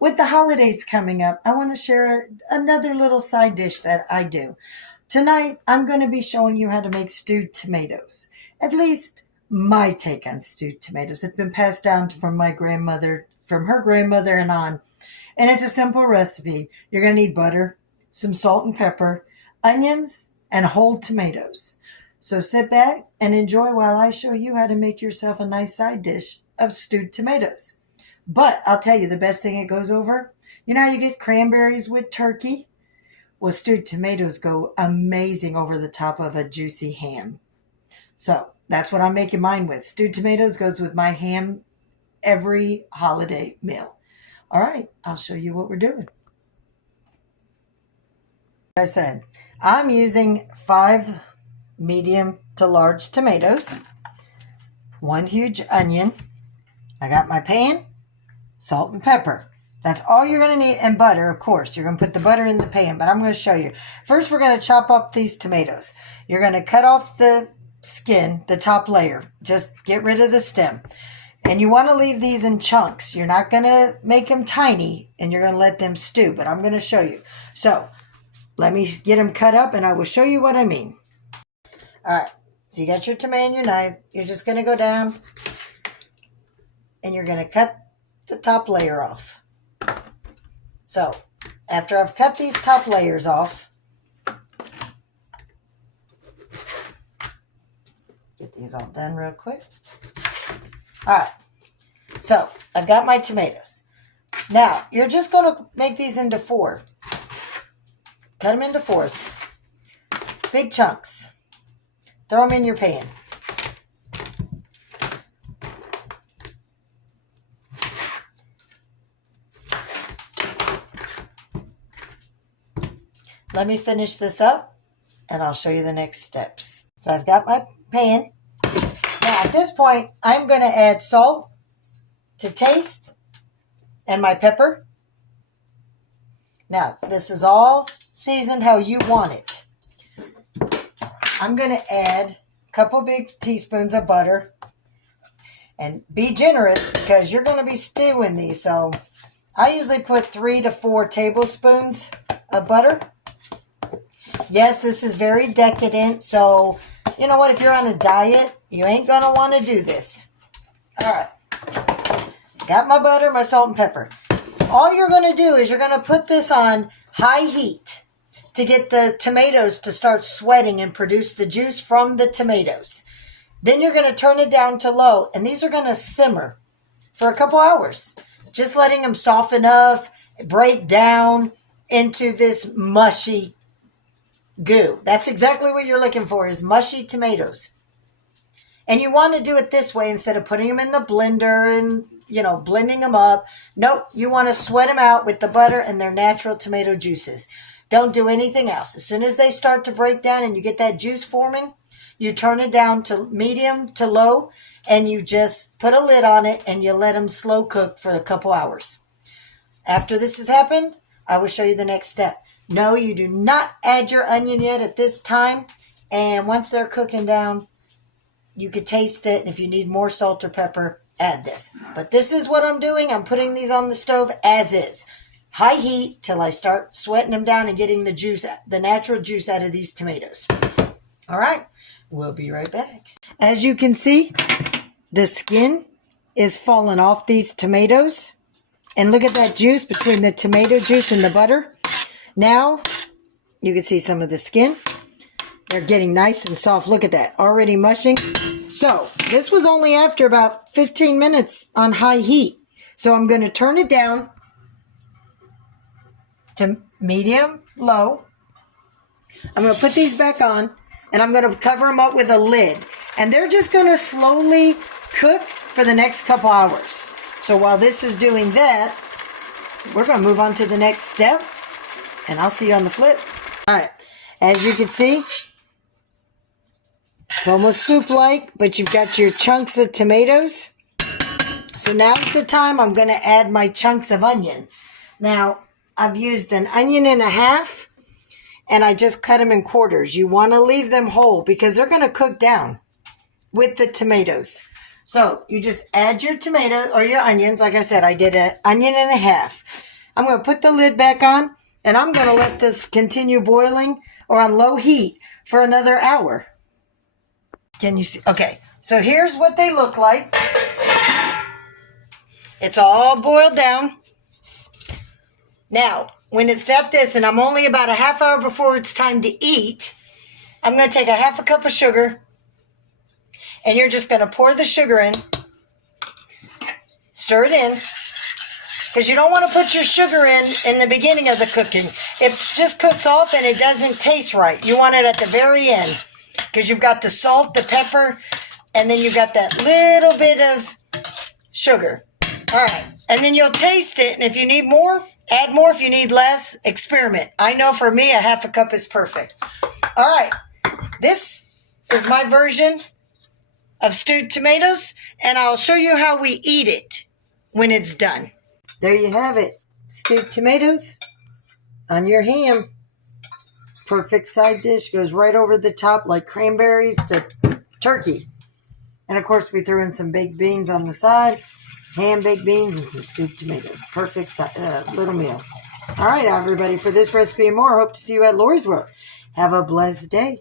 With the holidays coming up, I want to share another little side dish that I do. Tonight, I'm going to be showing you how to make stewed tomatoes. At least my take on stewed tomatoes. It's been passed down from my grandmother, from her grandmother and on. And it's a simple recipe. You're going to need butter, some salt and pepper, onions, and whole tomatoes. So sit back and enjoy while I show you how to make yourself a nice side dish of stewed tomatoes. But I'll tell you the best thing it goes over. You know how you get cranberries with turkey? Well, stewed tomatoes go amazing over the top of a juicy ham. So that's what I'm making mine with. Stewed tomatoes goes with my ham every holiday meal. All right, I'll show you what we're doing. Like I said, I'm using 5 medium to large tomatoes, 1 huge onion. I got my pan, salt and pepper. That's all you're going to need, and butter, of course. You're going to put the butter in the pan, but I'm going to show you. First, we're going to chop up these tomatoes. You're going to cut off the skin, the top layer. Just get rid of the stem. And you want to leave these in chunks. You're not going to make them tiny, and you're going to let them stew, but I'm going to show you. So, let me get them cut up, and I will show you what I mean. All right, so you got your tomato and your knife. You're just going to go down, and you're going to cut the top layer off. So, after I've cut these top layers off, get these all done real quick. All right, so I've got my tomatoes. Now, you're just going to make these into 4. Cut them into 4s. Big chunks. Throw them in your pan. Let me finish this up, and I'll show you the next steps. So I've got my pan. Now, at this point, I'm going to add salt to taste and my pepper. Now, this is all seasoned how you want it. I'm going to add a couple big teaspoons of butter. And be generous because you're going to be stewing these. So I usually put 3 to 4 tablespoons of butter. Yes, this is very decadent. So, you know what? If you're on a diet, you ain't going to want to do this. All right. Got my butter, my salt and pepper. All you're going to do is you're going to put this on high heat to get the tomatoes to start sweating and produce the juice from the tomatoes. Then you're going to turn it down to low, and these are going to simmer for a couple hours. Just letting them soften up, break down into this mushy goo. That's exactly what you're looking for, is mushy tomatoes. And you want to do it this way instead of putting them in the blender and, blending them up. Nope, you want to sweat them out with the butter and their natural tomato juices. Don't do anything else. As soon as they start to break down and you get that juice forming, you turn it down to medium to low, and you just put a lid on it and you let them slow cook for a couple hours. After this has happened, I will show you the next step. No, you do not add your onion yet at this time. And once they're cooking down, you could taste it. And if you need more salt or pepper, add this. But this is what I'm doing. I'm putting these on the stove as is. High heat till I start sweating them down and getting the juice, the natural juice out of these tomatoes. All right, we'll be right back. As you can see, the skin is falling off these tomatoes. And look at that juice between the tomato juice and the butter. Now, you can see some of the skin. They're getting nice and soft. Look at that, already mushing. So, this was only after about 15 minutes on high heat. So, I'm going to turn it down to medium, low. I'm going to put these back on, and I'm going to cover them up with a lid. And they're just going to slowly cook for the next couple hours. So, while this is doing that, we're going to move on to the next step. And I'll see you on the flip. All right. As you can see, it's almost soup-like, but you've got your chunks of tomatoes. So now's the time I'm going to add my chunks of onion. Now, I've used an onion and a half, and I just cut them in quarters. You want to leave them whole because they're going to cook down with the tomatoes. So you just add your tomato or your onions. Like I said, I did an onion and a half. I'm going to put the lid back on, and I'm going to let this continue boiling or on low heat for another hour. Can you see? Okay, so here's what they look like. It's all boiled down. Now, when it's at this, and I'm only about a half hour before it's time to eat, I'm going to take a half a cup of sugar, and you're just going to pour the sugar in, stir it in, because you don't want to put your sugar in the beginning of the cooking. It just cooks off and it doesn't taste right. You want it at the very end, because you've got the salt, the pepper, and then you've got that little bit of sugar. All right, and then you'll taste it, and if you need more, add more. If you need less, experiment. I know for me, a half a cup is perfect. All right, this is my version of stewed tomatoes, and I'll show you how we eat it when it's done. There you have it, stewed tomatoes on your ham. Perfect side dish, goes right over the top like cranberries to turkey. And of course, we threw in some baked beans on the side. Ham, baked beans, and some stewed tomatoes. Perfect little meal. All right, everybody, for this recipe and more, hope to see you at Lori's World. Have a blessed day.